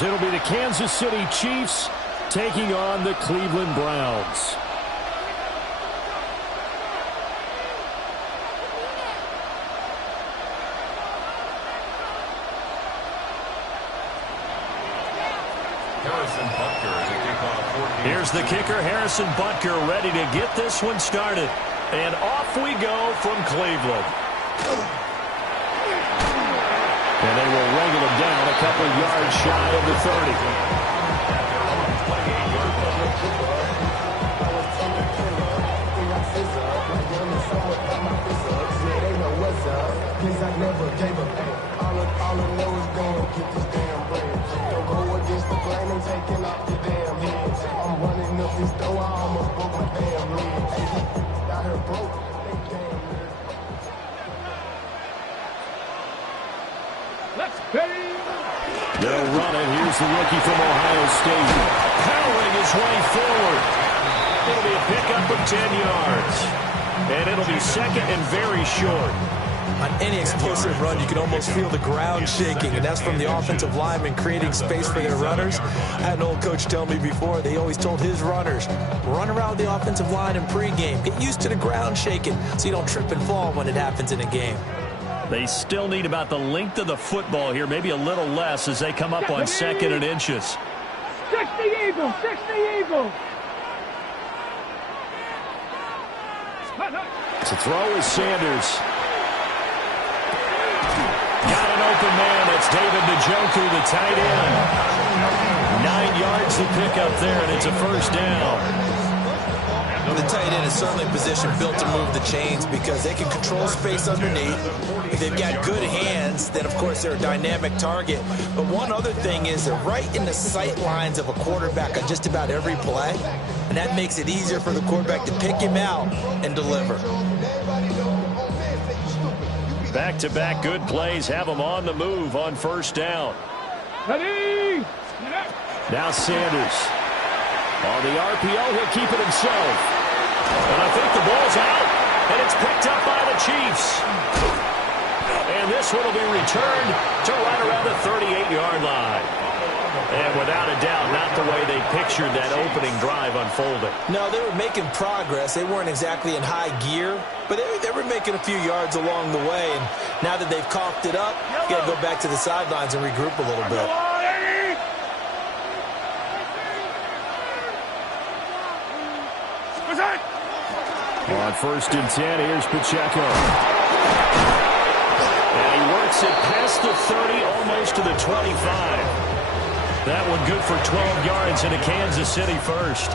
as it'll be the Kansas City Chiefs taking on the Cleveland Browns. Here's the kicker, Harrison Butker, ready to get this one started. And off we go from Cleveland. And they will wrangle him down a couple of yards shy of the 30. They'll run it. Here's the rookie from Ohio State, powering his way forward. It'll be a pickup of 10 yards. And it'll be second and very short. On any explosive run, you can almost feel the ground shaking, and that's from the offensive linemen creating space for their runners. I had an old coach tell me before, they always told his runners, run around the offensive line in pregame. Get used to the ground shaking so you don't trip and fall when it happens in a game. They still need about the length of the football here, maybe a little less as they come up on second and inches. 60 Eagles, 60 Eagles. To throw is Sanders. Got an open man. That's David Njoku, the tight end. 9 yards to pick up there, and it's a first down. The tight end is certainly a position built to move the chains because they can control space underneath. If they've got good hands, then, of course, they're a dynamic target. But one other thing is they're right in the sight lines of a quarterback on just about every play, and that makes it easier for the quarterback to pick him out and deliver. Back-to-back good plays have them on the move on first down. Ready? Now Sanders. On the RPO, he'll keep it himself. And I think the ball's out, and it's picked up by the Chiefs. And this one will be returned to right around the 38-yard line. And without a doubt, not the way they pictured that opening drive unfolding. No, they were making progress. They weren't exactly in high gear, but they were making a few yards along the way. And now that they've coughed it up, you got to go back to the sidelines and regroup a little bit. On first and 10, here's Pacheco. And he works it past the 30, almost to the 25. That one good for 12 yards into Kansas City first.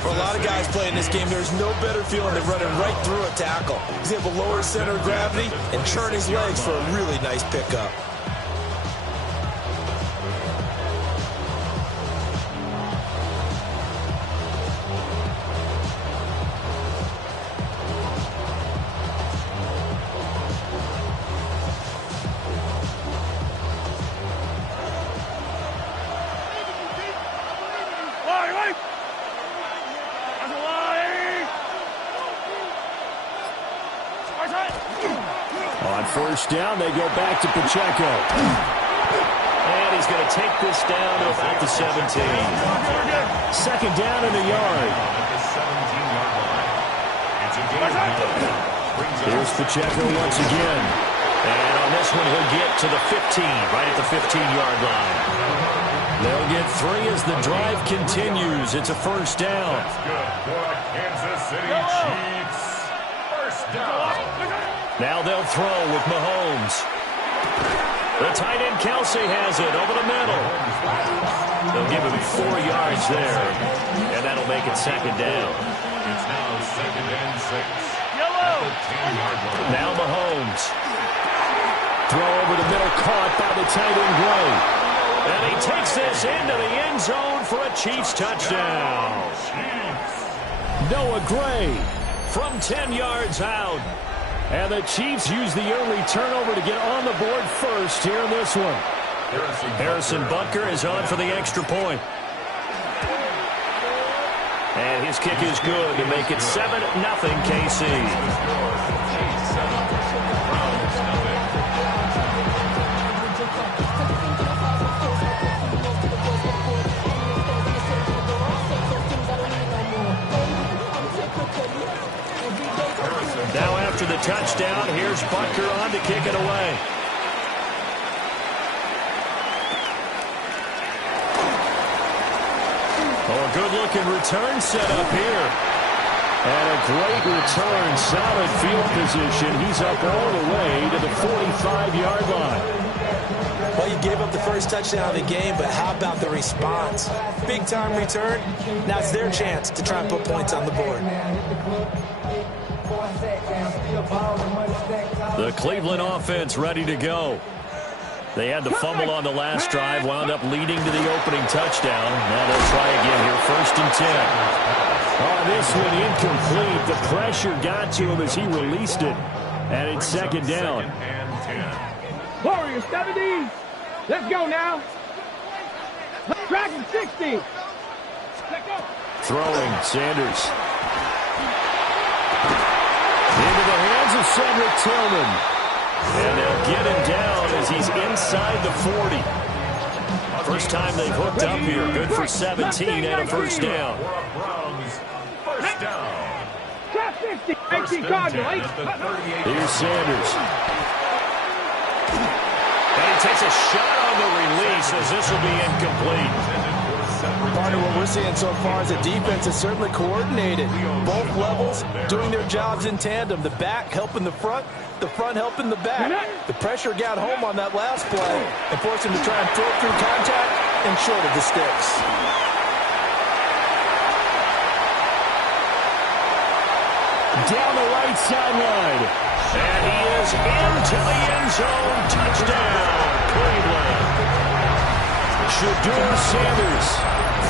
For a lot of guys playing this game, there's no better feeling than running right through a tackle. He's able to lower his center of gravity and turn his legs for a really nice pickup. On first down, they go back to Pacheco. And he's going to take this down to about the 17. Second down in the yard. Here's Pacheco once again. And on this one, he'll get to the 15, right at the 15-yard line. They'll get 3 as the drive continues. It's a first down. That's good for the Kansas City Chiefs. First down. Now they'll throw with Mahomes. The tight end Kelsey has it over the middle. They'll give him 4 yards there, and that'll make it second down. It's now second and 6. Yellow. Now Mahomes. Throw over the middle, caught by the tight end Gray. And he takes this into the end zone for a Chiefs touchdown. Noah Gray from 10 yards out. And the Chiefs use the early turnover to get on the board first here in this one. Harrison Butker is on for the extra point. And his kick is good to make it 7-0 KC. after the touchdown. Here's Butker on to kick it away. Oh, a good-looking return set up here. And a great return, solid field position. He's up all the way to the 45-yard line. Well, you gave up the first touchdown of the game, but how about the response? Big-time return. Now it's their chance to try and put points on the board. The Cleveland offense ready to go. They had the fumble on the last drive, wound up leading to the opening touchdown. Now they'll try again here, 1st and 10. Oh, this one incomplete. The pressure got to him as he released it. And it's 2nd down. Warriors, 70. Let's go now. Dragon, 60. Throwing, Sanders. Into the hands of Cedric Tillman. And they'll get him down as he's inside the 40. First time they've hooked up here. Good for 17 and a 1st down. First down. Trap 50. 18 Cardinal. Here's Sanders. And he takes a shot on the release as this will be incomplete. Partner, what we're seeing so far is the defense is certainly coordinated. Both levels doing their jobs in tandem. The back helping the front helping the back. The pressure got home on that last play and forced him to try and throw through contact and short of the sticks. Down the right sideline. And he is into the end zone. Touchdown, Cleveland. Shadur Sanders,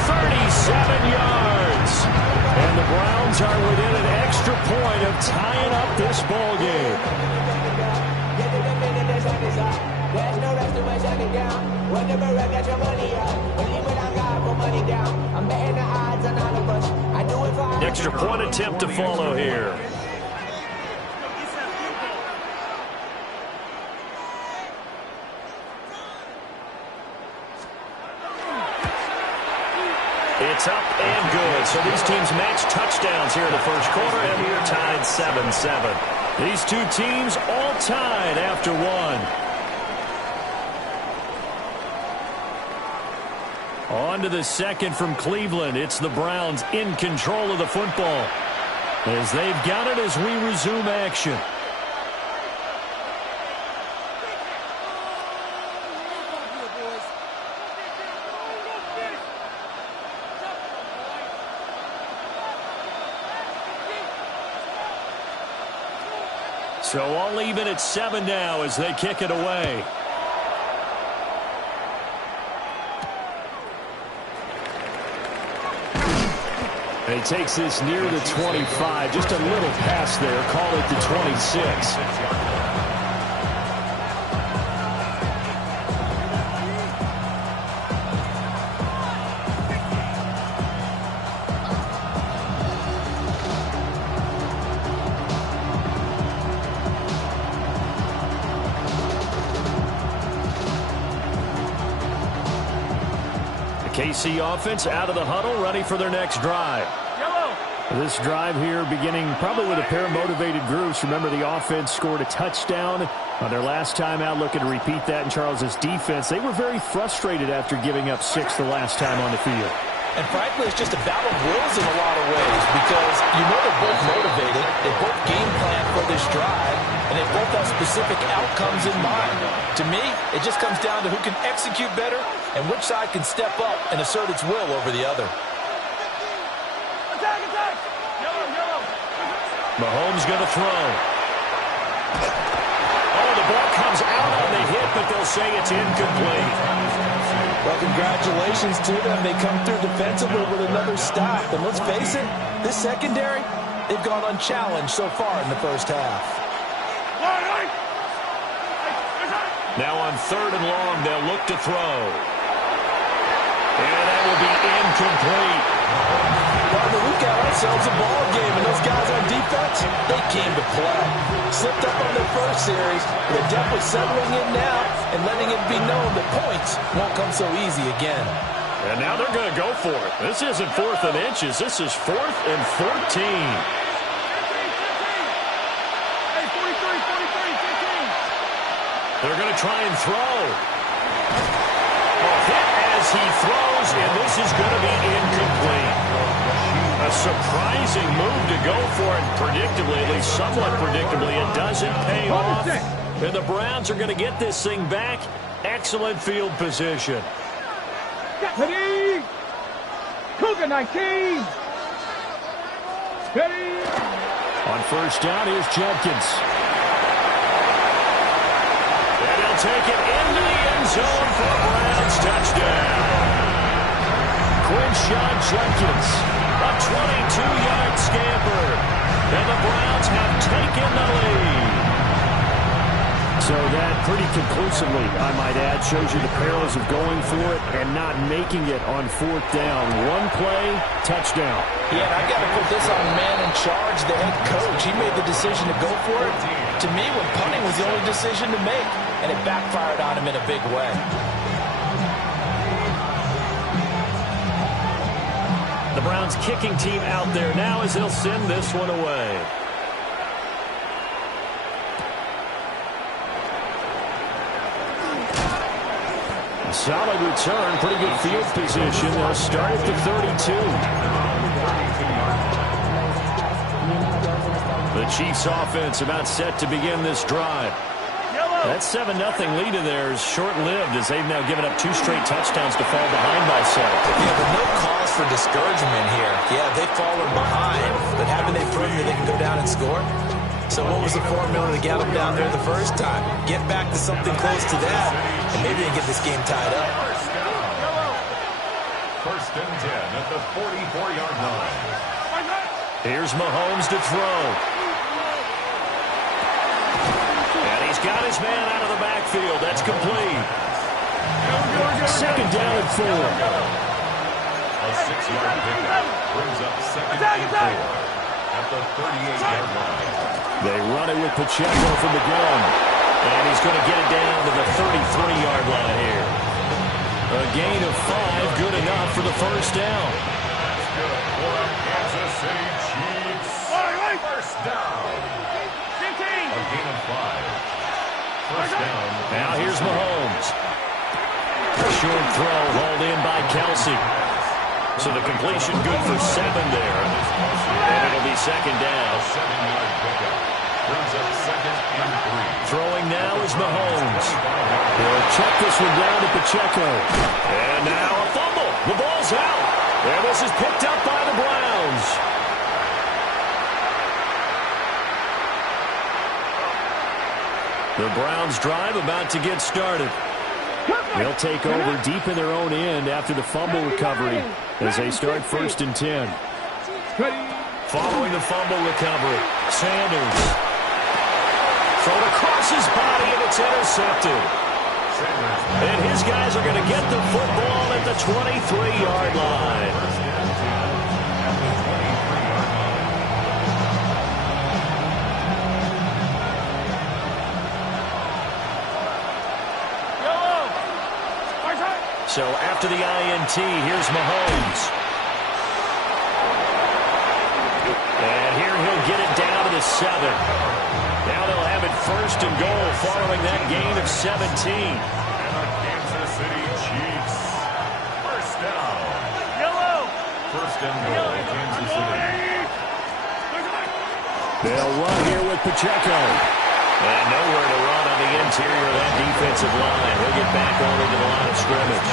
37 yards. And the Browns are within an extra point of tying up this ball game. There's no rest to my shutting down. Whenever I get your money out, believe it, I got for money down. I'm betting the odds on all of us. I do it for Extra point attempt to follow here. It's up and good. So these teams match touchdowns here in the first quarter, and we're tied 7-7. These two teams all tied after one. On to the second from Cleveland. It's the Browns in control of the football as they've got it as we resume action. So all even at 7 now as they kick it away. And he takes this near the 25. Just a little pass there. Call it the 26. KC offense out of the huddle, ready for their next drive. This drive here beginning probably with a pair of motivated groups. Remember, the offense scored a touchdown on their last time out, looking to repeat that in Charles's defense. They were very frustrated after giving up 6 the last time on the field. And frankly, it's just a battle of wills in a lot of ways because you know they're both motivated. They both game plan for this drive, and they both have specific outcomes in mind. To me, it just comes down to who can execute better and which side can step up and assert its will over the other. Mahomes going to throw. Oh, the ball comes out on the hit, but they'll say it's incomplete. Well, congratulations to them. They come through defensively with another stop. And let's face it, this secondary, they've gone unchallenged so far in the first half. Now on 3rd and long, they'll look to throw. And that will be incomplete. Partner, we've got ourselves a ball game, and those guys on defense, they came to play. Slipped up on their first series, but they're definitely settling in now and letting it be known that points won't come so easy again. And now they're going to go for it. This isn't 4th and inches. This is 4th and 14. to try and throw. Hit as he throws, and this is going to be incomplete. A surprising move to go for it, predictably, at least somewhat predictably. It doesn't pay off, and the Browns are going to get this thing back. Excellent field position. Ready? Cougar 19. Ready? On first down, here's Jenkins. And he'll take it into the end zone for a Browns touchdown. Quinshawn Jenkins, a 22-yard scamper. And the Browns have taken the lead. So that pretty conclusively, I might add, shows you the perils of going for it and not making it on fourth down. One play, touchdown. Yeah, and I got to put this on the man in charge, the head coach. He made the decision to go for it. To me, when punting was the only decision to make, and it backfired on him in a big way. The Browns kicking team out there now as they'll send this one away. Solid return, pretty good field position. They'll start at the 32. The Chiefs offense about set to begin this drive. That 7-0 lead in there is short-lived as they've now given up 2 straight touchdowns to fall behind by 7. Yeah, but no cause for discouragement here. Yeah, they've fallen behind, but haven't they proven that they can go down and score? So what was the formula to get them down there the first time? Get back to something close to that, and maybe they get this game tied up. First and 10 at the 44-yard line. Here's Mahomes to throw. And he's got his man out of the backfield. That's complete. Second down and 4. A 6-yard pickup brings up second and 4 at the 38-yard line. They run it with Pacheco from the gun. And he's going to get it down to the 33-yard line here. A gain of 5, good enough for the first down. That's good for a Kansas City Chiefs. First down. A gain of 5. First down. Now here's Mahomes. A short throw hauled in by Kelsey. So the completion good for 7 there. And it'll be second down. 7-yard pickup brings up second and 3. Throwing now is Mahomes. He'll check this one down to Pacheco. And now a fumble. The ball's out. And this is picked up by the Browns. The Browns drive about to get started. They'll take over deep in their own end after the fumble recovery as they start first and 10. Following the fumble recovery, Sanders. Thrown across his body, and it's intercepted. And his guys are going to get the football at the 23-yard line. So after the INT, here's Mahomes. And here he'll get it down to the 7. Now they'll have it first and goal following that gain of 17. And the Kansas City Chiefs. First down. First and goal, Kansas City. They'll run here with Pacheco. And nowhere to run on the interior of that defensive line. He'll get back over to the line of scrimmage.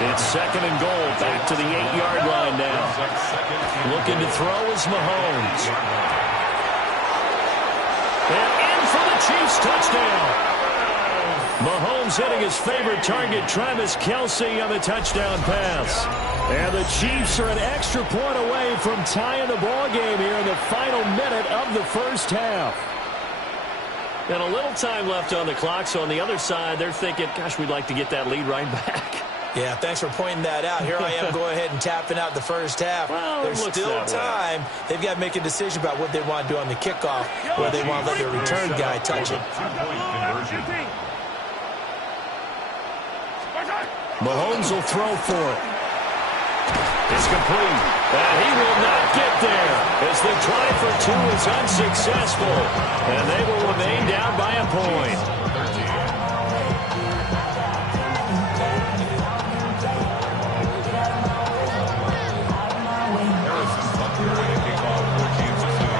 It's second and goal, back to the 8-yard line now. Looking to throw is Mahomes. And in for the Chiefs touchdown. Mahomes hitting his favorite target, Travis Kelce, on the touchdown pass. And the Chiefs are an extra point away from tying the ball game here in the final minute of the first half. And a little time left on the clock, so on the other side, they're thinking, gosh, we'd like to get that lead right back. Yeah, thanks for pointing that out. Here I am going ahead and tapping out the first half. Well, there's still time. They've got to make a decision about what they want to do on the kickoff, where they want to let their return guy touch it. Mahomes will throw for it. It's complete. And he will not get there as the try for two is unsuccessful. And they will remain down by a point.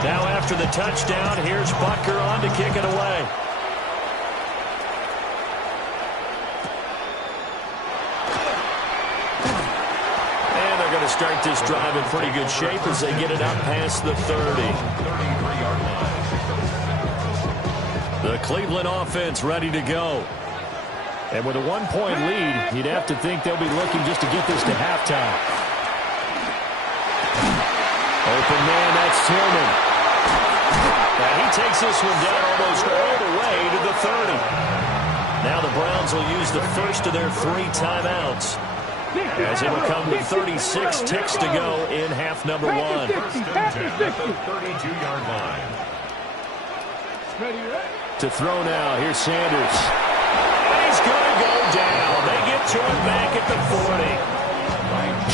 Now after the touchdown, here's Butker on to kick it away. Start this drive in pretty good shape as they get it up past the 30. The Cleveland offense ready to go. And with a one-point lead, you'd have to think they'll be looking just to get this to halftime. Open man, that's Tillman. Now he takes this one down almost all the way to the 30. Now the Browns will use the first of their 3 timeouts, as it'll come with 36 ticks to go in half number 1. At the 32-yard line. To throw now, here's Sanders. And he's going to go down. They get to him back at the 40.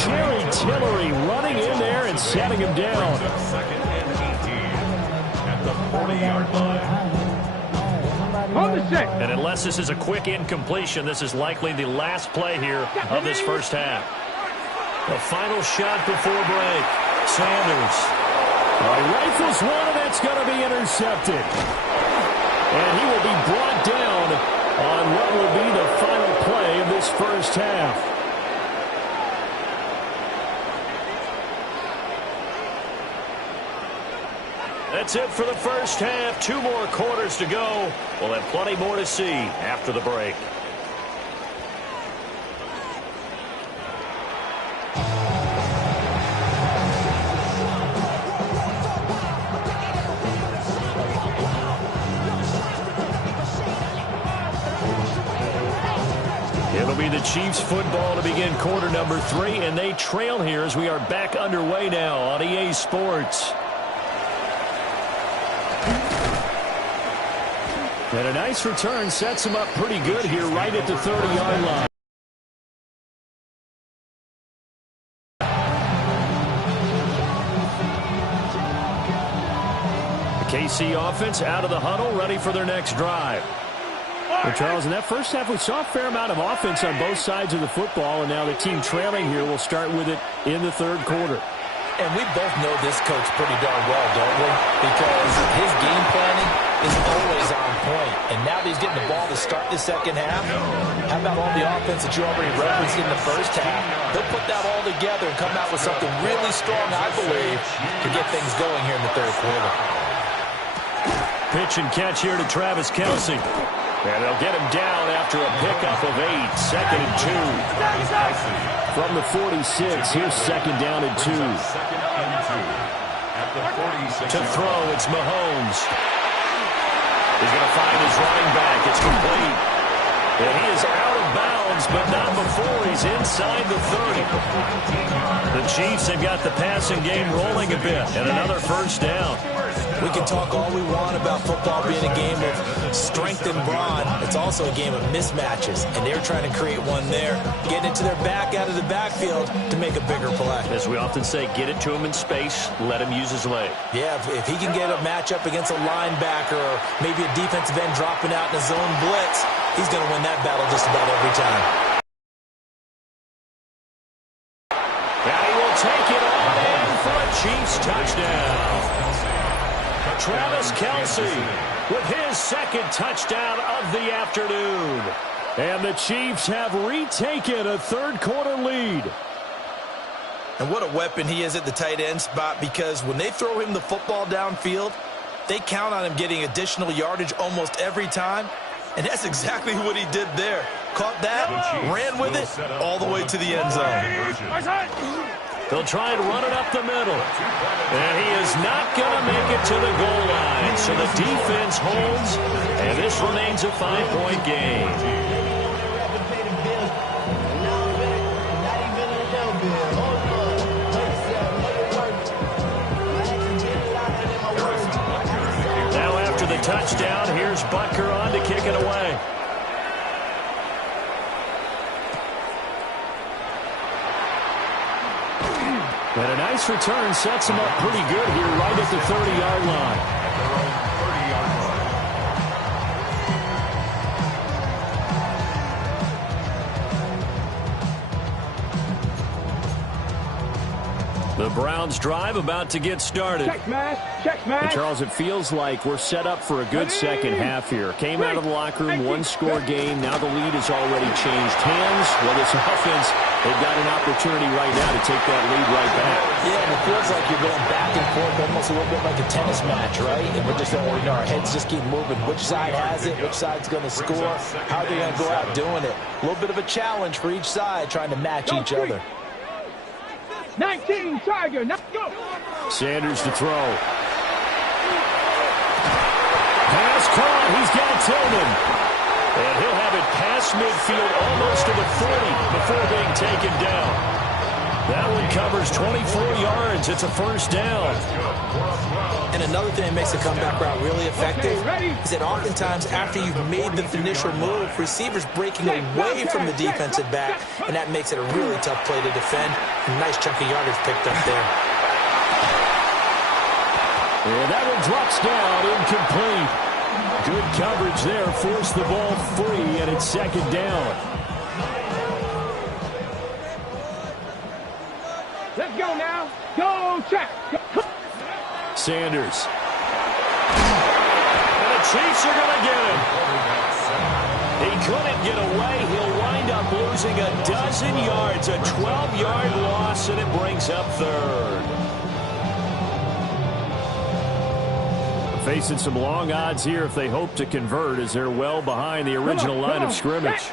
Jerry Tillery running in there and setting him down. Second and 18 at the 40-yard line. And unless this is a quick incompletion, this is likely the last play here of this first half. The final shot before break. Sanders. He rifles one, and that's going to be intercepted. And he will be brought down on what will be the final play of this first half. That's it for the first half. 2 more quarters to go. We'll have plenty more to see after the break. It'll be the Chiefs football to begin quarter number 3, and they trail here as we are back underway now on EA Sports. And a nice return sets him up pretty good here right at the 30-yard line. The KC offense out of the huddle, ready for their next drive. Well, Charles, in that first half, we saw a fair amount of offense on both sides of the football, and now the team trailing here will start with it in the third quarter. And we both know this coach pretty darn well, don't we? Because his game planning is always on point. And now that he's getting the ball to start the second half, how about all the offense that you already referenced in the first half? He'll put that all together and come out with something really strong, I believe, to get things going here in the third quarter. Pitch and catch here to Travis Kelce. And they'll get him down after a pickup of 8. Second and 2. From the 46, here's second down and 2. To throw, it's Mahomes. He's going to find his running back. It's complete. And he is out of bounds, but not before he's inside the 30. The Chiefs have got the passing game rolling a bit, and another first down. We can talk all we want about football being a game of strength and brawn. It's also a game of mismatches, and they're trying to create one there, getting it to their back out of the backfield to make a bigger play. As we often say, get it to him in space, let him use his leg. Yeah, if he can get a matchup against a linebacker or maybe a defensive end dropping out in a zone blitz, he's going to win that battle just about every time. Now he will take it all in for a Chiefs touchdown. Travis Kelce with his second touchdown of the afternoon. And the Chiefs have retaken a third quarter lead. And what a weapon he is at the tight end spot, because when they throw him the football downfield, they count on him getting additional yardage almost every time. And that's exactly what he did there. Caught that, ran with it, all the way to the end zone. They'll try and run it up the middle. And he is not going to make it to the goal line. So the defense holds, and this remains a 5-point game. Now after the touchdown, here's Butker on to kick it away. And a nice return sets him up pretty good here right at the 30-yard line. The Browns drive about to get started. Check smash. Check smash. And Charles, it feels like we're set up for a good second half here. Came out of the locker room, one-score game. Now the lead has already changed hands. Well, this offense, they've got an opportunity right now to take that lead right back. Yeah, and it feels like you're going back and forth almost a little bit like a tennis match, right? And we're just, our heads just keep moving. Which side has it? Which side's going to score? How are they going to go out doing it? A little bit of a challenge for each side trying to match each other. 19 Tiger, now go. Sanders to throw. Pass caught. He's got Tillman. And he'll have it past midfield almost to the 40 before being taken down. That one covers 24 yards. It's a first down. And another thing that makes the comeback route really effective is that oftentimes after you've made the initial move, receivers breaking away from the defensive back, and that makes it a really tough play to defend. A nice chunk of yardage picked up there. And that one drops down, incomplete. Good coverage there, forced the ball free, and it's second down. Let's go now. Go check. Go. Sanders. And the Chiefs are going to get him. He couldn't get away. He'll wind up losing a dozen yards, a 12-yard loss, and it brings up third. Facing some long odds here if they hope to convert, as they're well behind the original line of scrimmage.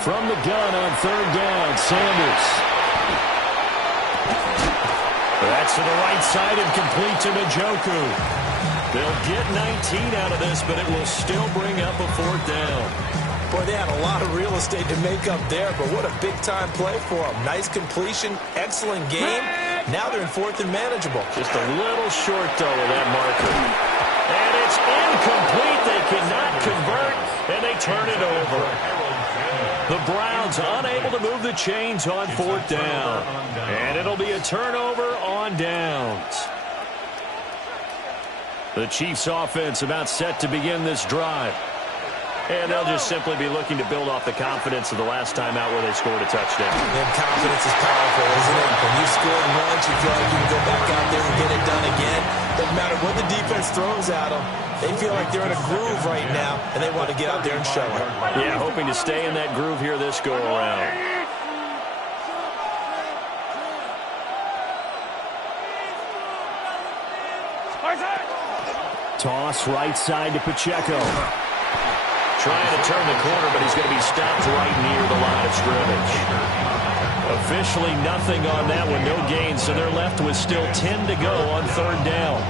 From the gun on third down, Sanders. That's to the right side and complete to Njoku. They'll get 19 out of this, but it will still bring up a fourth down. Boy, they had a lot of real estate to make up there, but what a big-time play for them. Nice completion, excellent game. Now they're in fourth and manageable. Just a little short, though, of that marker. And it's incomplete. They cannot convert, and they turn it over. The Browns unable to move the chains on fourth down. And it'll be a turnover on downs. The Chiefs offense about set to begin this drive. And they'll just simply be looking to build off the confidence of the last time out where they scored a touchdown. And confidence is powerful, isn't it? When you score once, you feel like you can go back out there and get it done again. Doesn't matter what the defense throws at them. They feel like they're in a groove right now, and they want to get out there and show it. Yeah, hoping to stay in that groove here this go-around. Toss right side to Pacheco. Trying to turn the corner, but he's going to be stopped right near the line of scrimmage. Officially nothing on that one, no gain, so they're left with still 10 to go on third down.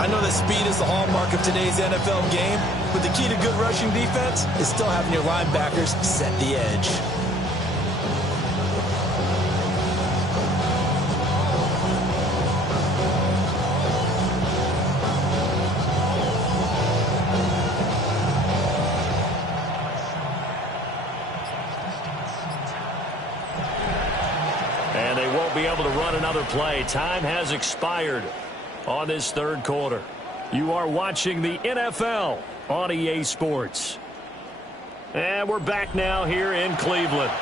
I know that speed is the hallmark of today's NFL game, but the key to good rushing defense is still having your linebackers set the edge. Be able to run another play. Time has expired on this third quarter. You are watching the NFL on EA Sports. And we're back now here in Cleveland.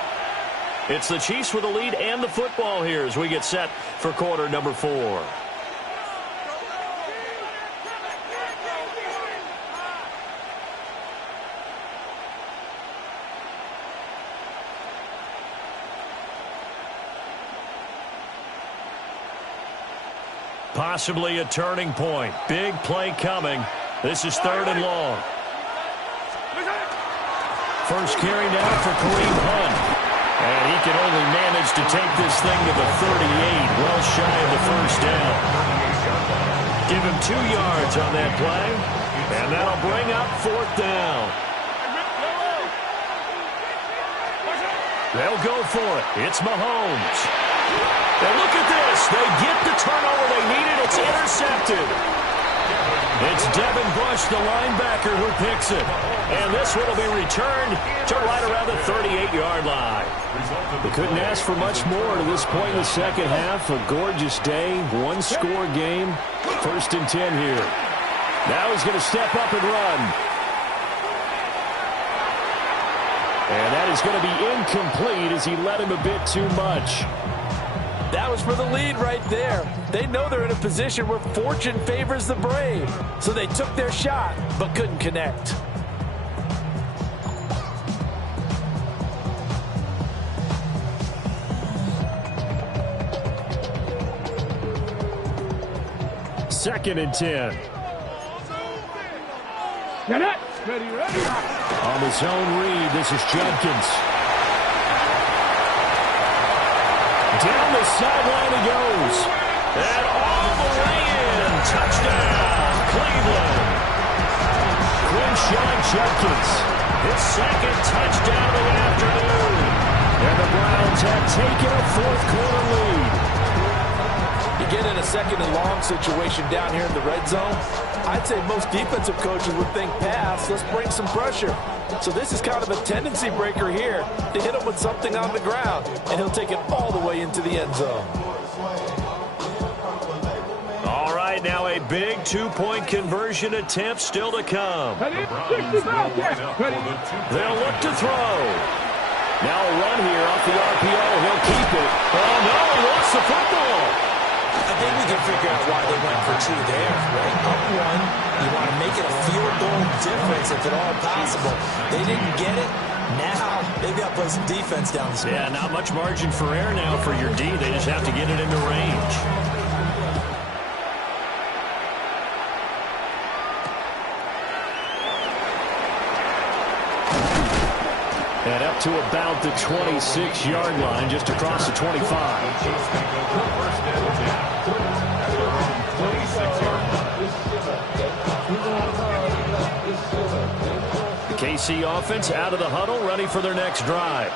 It's the Chiefs with the lead and the football here as we get set for quarter number 4. Possibly a turning point. Big play coming. This is third and long. First carry now for Kareem Hunt. And he can only manage to take this thing to the 38, well shy of the first down. Give him 2 yards on that play, and that'll bring up fourth down. They'll go for it. It's Mahomes. And look at this. They get the turnover they needed. It's intercepted. It's Devin Bush, the linebacker, who picks it. And this one will be returned to right around the 38-yard line. They couldn't ask for much more to this point in the second half. A gorgeous day, one-score game. 1st and 10 here. Now he's going to step up and run. And that is going to be incomplete as he led him a bit too much. That was for the lead right there. They know they're in a position where fortune favors the brave. So they took their shot, but couldn't connect. Second and 10. Ready. On the zone read, this is Jenkins. Down the sideline he goes. And all the way in. Touchdown, Cleveland. Quinshon Jenkins. His second touchdown of the afternoon. And the Browns have taken a fourth-quarter lead. You get in a second and long situation down here in the red zone, I'd say most defensive coaches would think pass, let's bring some pressure. So this is kind of a tendency breaker here to hit him with something on the ground, and he'll take it all the way into the end zone. All right, now a big two-point conversion attempt still to come. Ready? They'll look to throw. Now a run here off the RPO. He'll keep it. Oh, no, he lost the football. I think we can figure out why they went for two there, right? Up one, you want to make it a field goal difference if at all possible. They didn't get it. Now they've got to play some defense down the stretch. Yeah, not much margin for error now for your D. They just have to get it into range. And up to about the 26-yard line, just across the 25. The KC offense out of the huddle, ready for their next drive.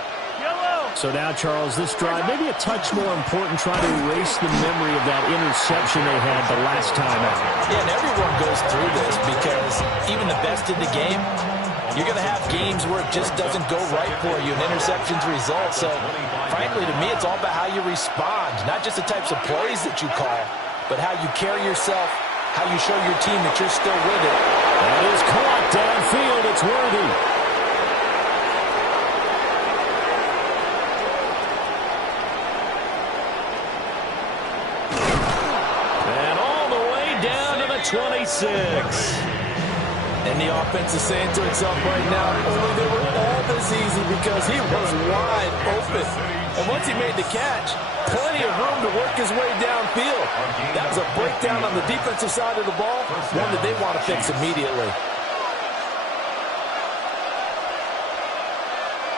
So now, Charles, this drive, maybe a touch more important, try to erase the memory of that interception they had the last time out. Yeah, and everyone goes through this because even the best in the game, you're going to have games where it just doesn't go right for you, and interceptions result. So, frankly, to me, it's all about how you respond, not just the types of plays that you call, but how you carry yourself, how you show your team that you're still with it. That is caught downfield. It's worthy. And all the way down to the 26. And the offense is saying to itself right now, only they were all this easy because he was wide open. And once he made the catch, plenty of room to work his way downfield. That was a breakdown on the defensive side of the ball, one that they want to fix immediately.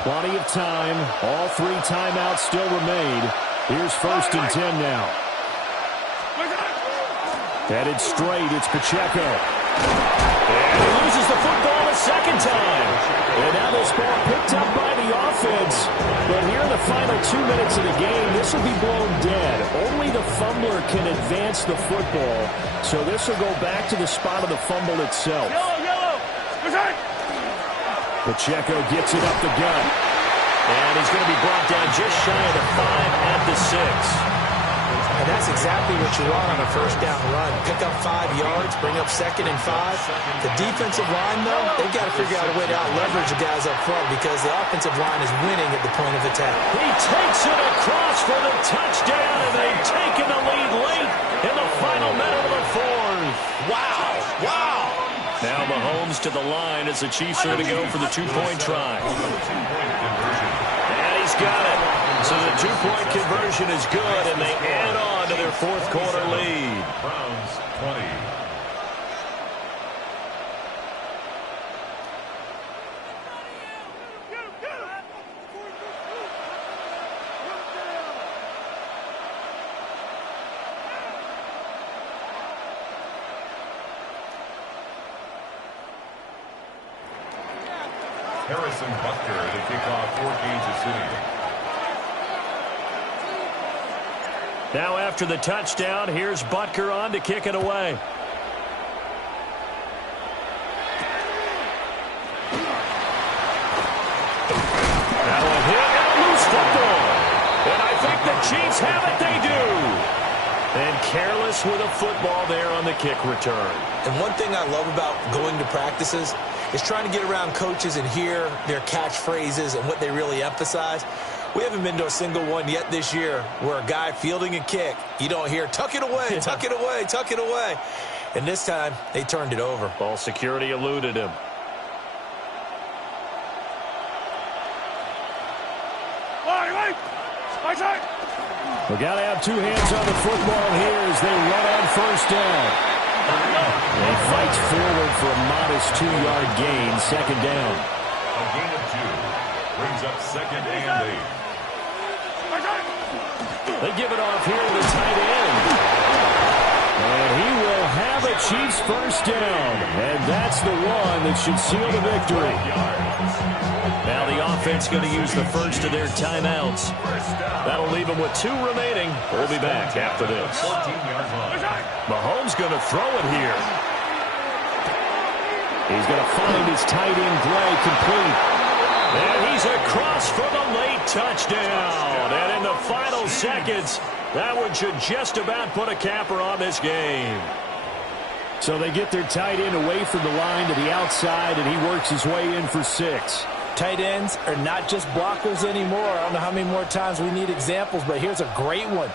Plenty of time. All three timeouts still remain. Here's 1st and 10 now. Headed straight, it's Pacheco. And he loses the football a second time. And now this ball picked up by the offense. But here in the final 2 minutes of the game, this will be blown dead. Only the fumbler can advance the football. So this will go back to the spot of the fumble itself. Pacheco gets it up the gut. And he's going to be brought down just shy of the 5 at the 6. And that's exactly what you want on a first down run. Pick up 5 yards, bring up 2nd and 5. The defensive line, though, they've got to figure out a way to out-leverage the guys up front because the offensive line is winning at the point of attack. He takes it across for the touchdown, and they've taken the lead late in the final minute of the 4th. Wow! Wow! Now Mahomes to the line as the Chiefs are going to go for the two-point try. And he's got it. So the two-point conversion is good, and they add on to their fourth-quarter lead. Browns 20. Harrison Butker to kick off for Kansas City. Now after the touchdown, here's Butker on to kick it away. The Chiefs have it. They do. And careless with a football there on the kick return. And one thing I love about going to practices is trying to get around coaches and hear their catchphrases and what they really emphasize. We haven't been to a single one yet this year where a guy fielding a kick, you don't hear, tuck it away, tuck it away, tuck it away. And this time, they turned it over. Ball security eluded him. We got to have two hands on the football here as they run on first down. They fight forward for a modest 2-yard gain, second down. A gain of 2 brings up second and 8. They give it off here to the tight end. And he will have a Chiefs first down. And that's the one that should seal the victory. Now the offense going to use the first of their timeouts. That'll leave them with 2 remaining. We'll be back after this. Mahomes going to throw it here. He's going to find his tight end Gray complete. And he's across for the late touchdown. And in the final seconds, that one should just about put a capper on this game. So they get their tight end away from the line to the outside, and he works his way in for 6. Tight ends are not just blockers anymore. I don't know how many more times we need examples, but here's a great one.